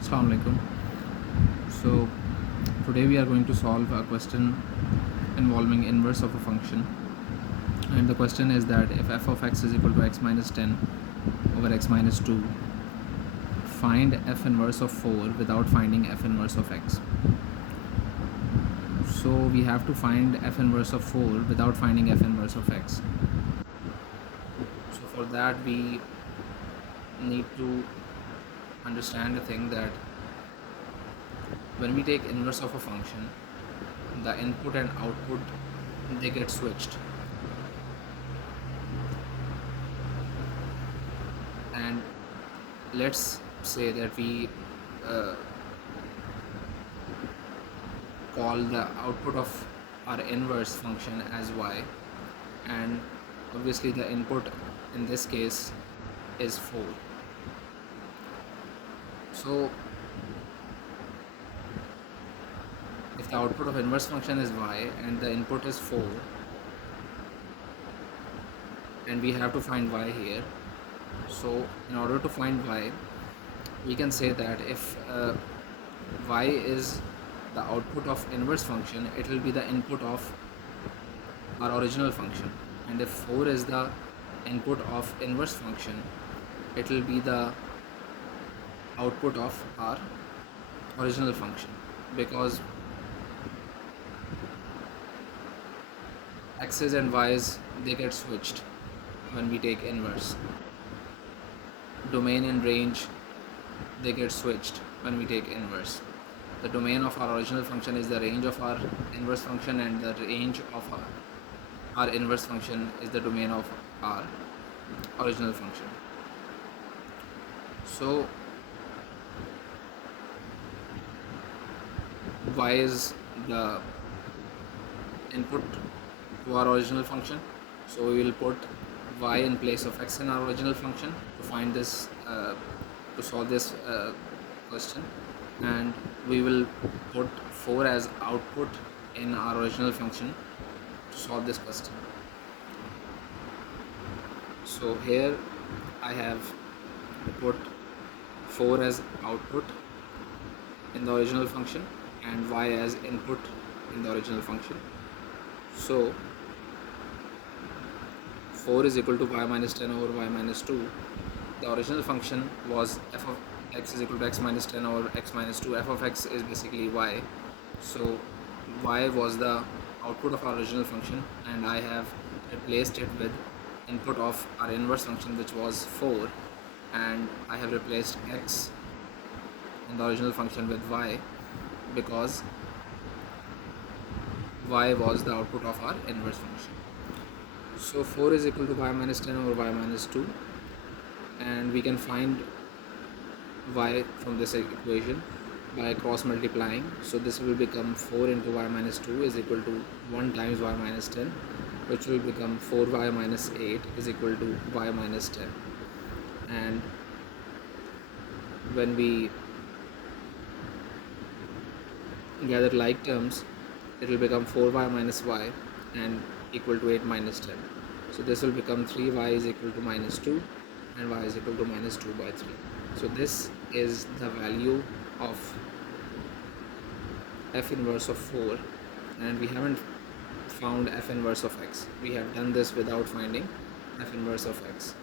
Assalamu alaikum. So today we are going to solve a question involving inverse of a function, and the question is that if f of x is equal to x minus 10 over x minus 2, find f inverse of 4 without finding f inverse of x. So we have to find f inverse of 4 without finding f inverse of x. So for that we need to understand the thing that when we take inverse of a function, the input and output, they get switched, and let's say that we call the output of our inverse function as y, and obviously the input in this case is 4. So if the output of inverse function is y and the input is 4, and we have to find y here, so in order to find y, we can say that if y is the output of inverse function, it will be the input of our original function, and if 4 is the input of inverse function, it will be the output of our original function, because x's and y's, they get switched when we take inverse. Domain and range, they get switched when we take inverse. The domain of our original function is the range of our inverse function, and the range of our inverse function is the domain of our original function. So y is the input to our original function, so we will put y in place of x in our original function to find this to solve this question, and we will put 4 as output in our original function to solve this question. So here I have put 4 as output in the original function and y as input in the original function. So 4 is equal to y minus 10 over y minus 2. The original function was f of x is equal to x minus 10 over x minus 2. F of x is basically y. So y was the output of our original function, and I have replaced it with input of our inverse function, which was 4, and I have replaced x in the original function with y, because y was the output of our inverse function. So 4 is equal to y minus 10 over y minus 2, and we can find y from this equation by cross multiplying. So this will become 4 into y minus 2 is equal to 1 times y minus 10, which will become 4y minus 8 is equal to y minus 10. And when we gather like terms, it will become 4y minus y and equal to 8 minus 10. So this will become 3y is equal to minus 2 and y is equal to minus 2 by 3. So this is the value of f inverse of 4, and we haven't found f inverse of x. We have done this without finding f inverse of x.